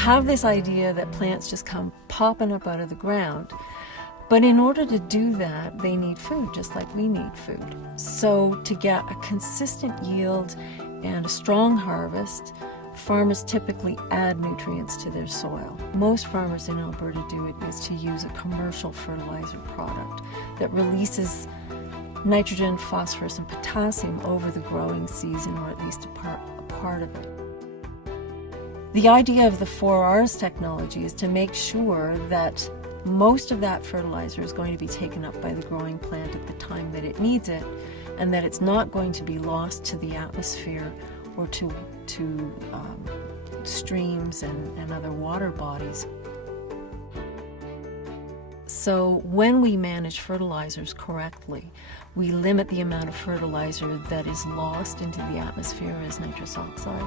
have this idea that plants just come popping up out of the ground, but in order to do that, they need food just like we need food. So to get a consistent yield and a strong harvest, farmers typically add nutrients to their soil. Most farmers in Alberta do it is to use a commercial fertilizer product that releases nitrogen, phosphorus, and potassium over the growing season, or at least a part of it. The idea of the 4Rs technology is to make sure that most of that fertilizer is going to be taken up by the growing plant at the time that it needs it, and that it's not going to be lost to the atmosphere or to streams and other water bodies. So when we manage fertilizers correctly, we limit the amount of fertilizer that is lost into the atmosphere as nitrous oxide.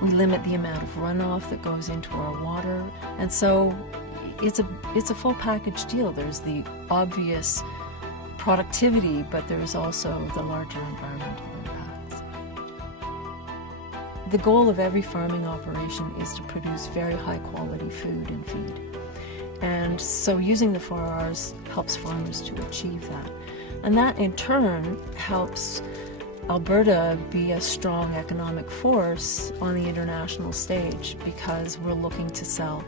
We limit the amount of runoff that goes into our water. And so it's a full package deal. There's the obvious productivity, but there's also the larger environmental impacts. The goal of every farming operation is to produce very high quality food and feed. And so using the 4Rs helps farmers to achieve that. And that in turn helps Alberta be a strong economic force on the international stage, because we're looking to sell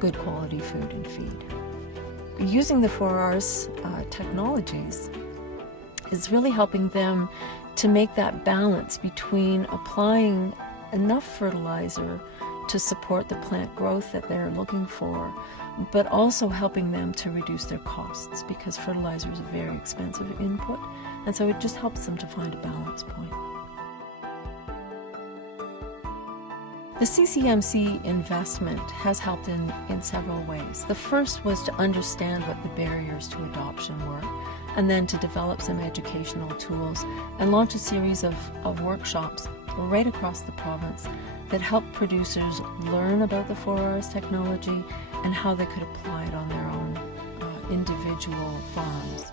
good quality food and feed. Using the 4Rs technologies is really helping them to make that balance between applying enough fertilizer to support the plant growth that they're looking for, but also helping them to reduce their costs, because fertilizer is a very expensive input, and so it just helps them to find a balance point. The CCEMC investment has helped in several ways. The first was to understand what the barriers to adoption were, and then to develop some educational tools and launch a series of workshops right across the province that help producers learn about the 4Rs technology and how they could apply it on their own individual farms.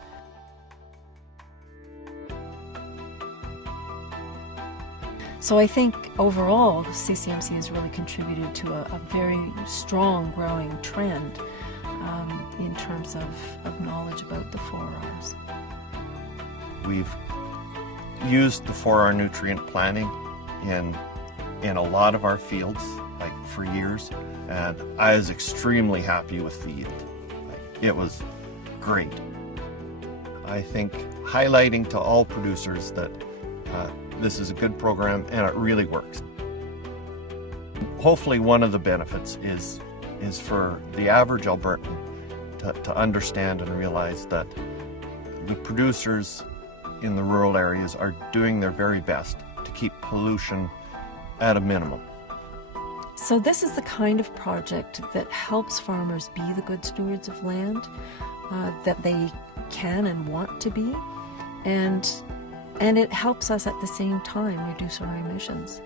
So I think overall CCEMC has really contributed to a very strong growing trend in terms of knowledge about the 4Rs. We've used the 4R nutrient planning in a lot of our fields, like for years, and I was extremely happy with the yield. It was great. I think highlighting to all producers that this is a good program and it really works. Hopefully one of the benefits is for the average Albertan to understand and realize that the producers in the rural areas are doing their very best to keep pollution at a minimum. So this is the kind of project that helps farmers be the good stewards of land that they can and want to be, and it helps us at the same time reduce our emissions.